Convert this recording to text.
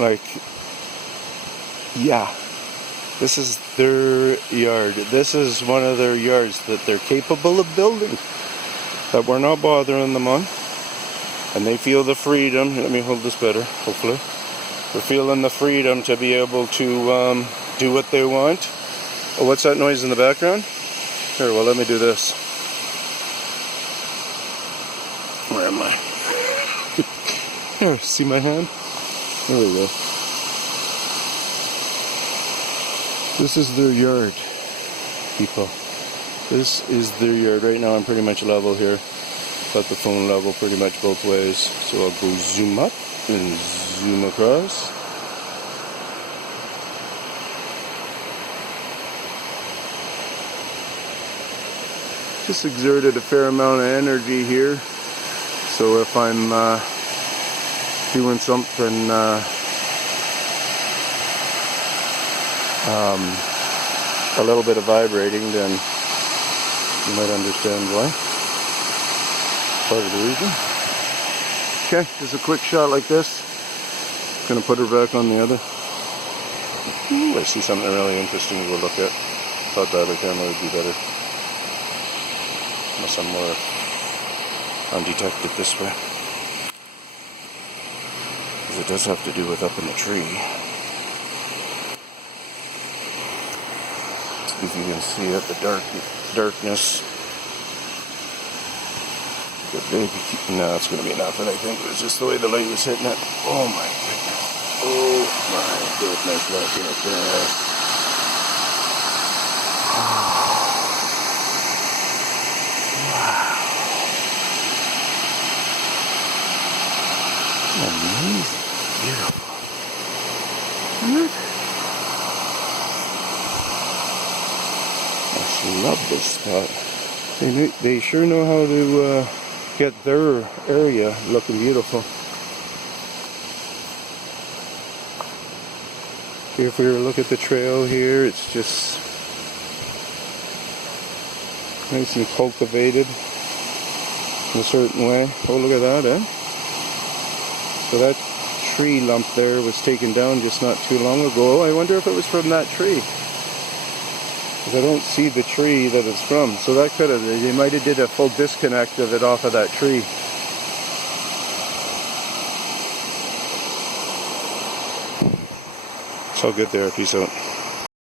Like, yeah, this is their yard. This is one of their yards that they're capable of building, that we're not bothering them on. And they feel the freedom. Let me hold this better, hopefully. They're feeling the freedom to be able to do what they want. Oh, what's that noise in the background? Here, well, let me do this. Where am I? Here, see my hand? There we go. This is their yard, people. This is their yard. Right now I'm pretty much level here. Got the phone level pretty much both ways. So I'll go zoom up and zoom across. Just exerted a fair amount of energy here. So if I'm doing something a little bit of vibrating, then you might understand why. Part of the reason. Okay, just a quick shot like this. Gonna put her back on the other. Ooh, I see something really interesting to go look at. Thought the other camera would be better. Unless I'm more undetected this way. Because it does have to do with up in the tree. If you can see it, the darkness. Good baby. No, it's going to be nothing, I think. It was just the way the light was hitting it. Oh my goodness. Oh my goodness, look at that. Wow. Amazing. Beautiful. Isn't it? I love this spot. They sure know how to get their area looking beautiful. If we were to look at the trail here, it's just nice and cultivated in a certain way. Oh, look at that, eh? So that tree lump there was taken down just not too long ago. I wonder if it was from that tree. Because I don't see the tree that it's from. So that could have, they might have did a full disconnect of it off of that tree. It's all good there. Peace out.